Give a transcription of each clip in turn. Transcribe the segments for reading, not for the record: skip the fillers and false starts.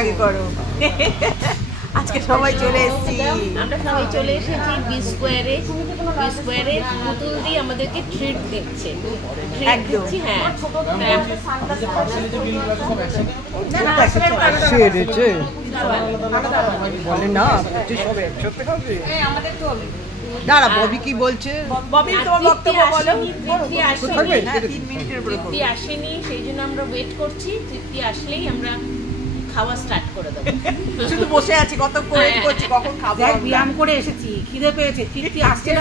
আগে করো। আজকে সবাই চলে এসেছি, আমরা সবাই চলে এসেছি বি স্কোয়ারে। বি স্কোয়ারে পুতুল দিয়ে আমাদেরকে ট্রিট দিচ্ছে। একদম হ্যাঁ, বলে না সব একসাথে খাবে। দাঁড়া, ববি কি বলছে? ববি তোমার বক্তব্য বলো। তৃপ্তি আসেনি, সেই জন্য আমরা ওয়েট করছি। তৃপ্তি আসলেই আমরা খাওয়া স্টার্ট করে দেবো। শুধু বসে আছি, কত ওয়েট করছি কখন খাবো। ব্যায়াম করে এসেছি, খিদে পেয়েছে, তৃপ্তি আসছে না।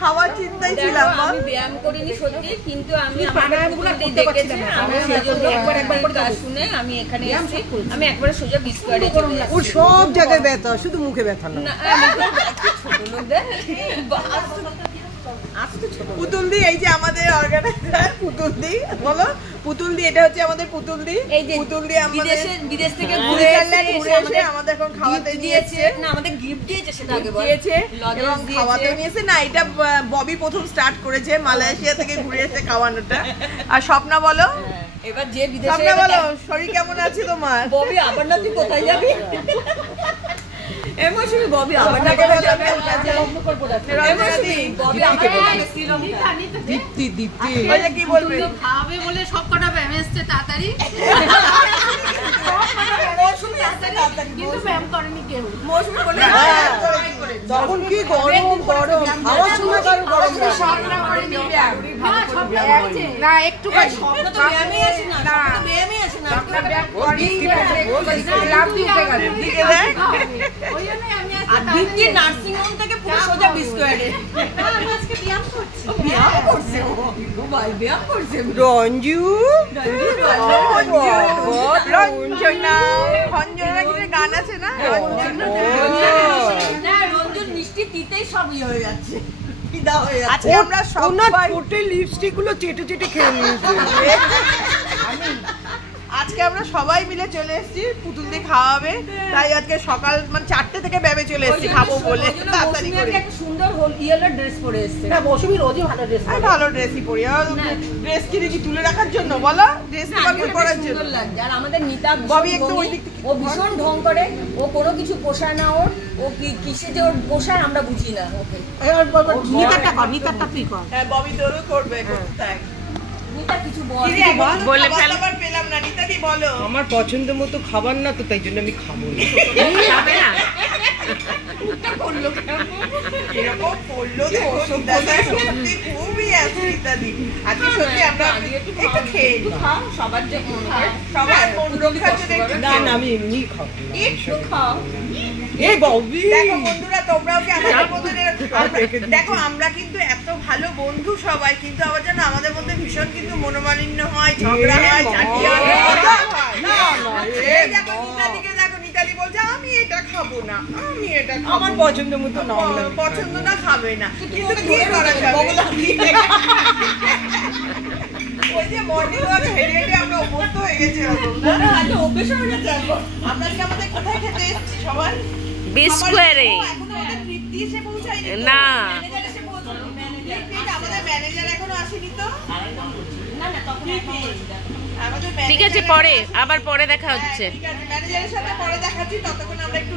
খাওয়ার চিন্তাই ছিলাম। আমি ব্যায়াম করিনি সত্যি, কিন্তু আমি দেখেছি, আমি সেজন্য একবার কাজ শুনে আমি এখানে এসেছি। আমি একবারে সোজা বিস্কুয়ারে ওর সব জায়গায় ব্যথা, শুধু মুখে ব্যথা না। ছোট লোকদের পুতুলদি, এই যে আমাদের অর্গানাইজার পুতুলদি, বলো পুতুলদি, এটা হচ্ছে আমাদের পুতুলদি। এই যে পুতুলদি বিদেশ থেকে ঘুরে এসে আমাদের এখন খাওয়াতে দিয়েছে, না আমাদের গিফট দিয়েছে, সেটা আগে দিয়েছে এবং খাওয়াতে নিয়েছে। না, এটা ববি প্রথম স্টার্ট করেছে মালয়েশিয়া থেকে ঘুরে এসে খাওয়ানোটা। আর স্বপ্না বলো, এবার যে বিদেশে, স্বপ্না বলো শরীর কেমন আছে তোমার? ববি আবার না, তুই কোথায় যাবি? এমসি ববি আবার না, কোথায় যাবে? এমসি ববি আবার দীপ্তি, দীপ্তি ওইটা কি বলবে? খাবে বলে সব কটা ব্যায়াম এসছে তাড়াতাড়ি, কিন্তু ব্যায়াম করেনি কেউ। মৌসুমি বলে তখন কি গরম গরম, খাওয়ার সময় কারো গরম না একটু স্বপ্ন তো ব্যায়ামে আসে না, স্বপ্ন তো ব্যায়ামে আসে না। আর দীপ্তি নার্সিং হোম থেকে পুরো সোজা বিস্কুয়ারে ব্যায়াম করছে। ও ভাই ব্যায়াম করছে। রঞ্জু, রঞ্জনা, রঞ্জনা কি গান আছে না? রঞ্জন মিষ্টি তিতেই সব হয়ে যাচ্ছে, ফিদা হয়ে যাচ্ছে। আজকে আমরা সবাই ঠোঁটে লিপস্টিক গুলো চেটে চেটে খেয়ে নিয়েছে। আজকে আমরা সবাই মিলে চলে এসেছি পুতুল দিয়ে খাওয়াবে, তাই আজকে সকাল মানে 4টে থেকে ব্যাবে চলে এসেছি খাবো বলে তাড়াতাড়ি করে। একটা সুন্দর ইয়েলো ড্রেস পরে এসেছে। না মৌসুমি রোজই ভালো ড্রেস আমি ভালো ড্রেসই পরি। ড্রেস কিনে কি তুলে রাখার জন্য বলো? ড্রেস পরার জন্য লাগছে। আর আমাদের নিতা ববি একটু ওই দিক থেকে, ও ভীষণ ঢং করে, ও কোনো কিছু পোষায় না ওর, ও কিসে যে ওর পোষায় আমরা বুঝি না। ওকে নিতারটা কর, নিতারটা তুই কর। হ্যাঁ ববি তোরও করবে তাই। নিতা কিছু বল। বলে খাবার পেলাম না, নিতাদি বলো। আমার পছন্দ মতো খাবার না তো, তাই জন্য আমি খাবো না। খাবে না? এরকম পড়লো দেখো, নিতাদি সত্যি খুবই আছে নিতাদি। আজকে সত্যি আমরা একটু খেয়ে নিই। খাও, সবার যে মন করে, সবার মন রক্ষার জন্য একটু না না, আমি এমনি খাবো। একটু খাও। এই ববি, দেখো বন্ধুরা, তোমরাও কি আমাদের মধ্যে দেখো, আমরা কিন্তু এত ভালো বন্ধু সবাই, কিন্তু আবার যেন আমাদের মধ্যে ভীষণ কিন্তু মনোমালিন্য হয়, ঝগড়া হয়, চাটিয়া হয়। এই দেখো নিতাদিকে দেখো, নিতাদি বলছে আমি এটা খাবো না, আমি এটা খাবো আমার পছন্দ মতো না হলে না। পছন্দ না খাবে না, কিন্তু কি করা যাবে? ওই যে মর্নিং ওয়াক হেঁটে হেঁটে আমরা অভ্যস্ত হয়ে গেছি এরকম না? অভ্যেস হয়ে গেছে এখন। আমরা কি আমাদের কোথায় খেতে এসেছি সবাই? বি স্কোয়ারে এখনো আমাদের তৃপ্তি এসে পৌঁছায়নি তো? না, ম্যানেজার এসে পৌঁছালো। আমাদের ম্যানেজার এখনো আসেনি তো? আমাদের ঠিক আছে, পরে আবার পরে দেখা হচ্ছে। ঠিক আছে, ম্যানেজারের সাথে পরে দেখাচ্ছি, ততক্ষণ আমরা একটু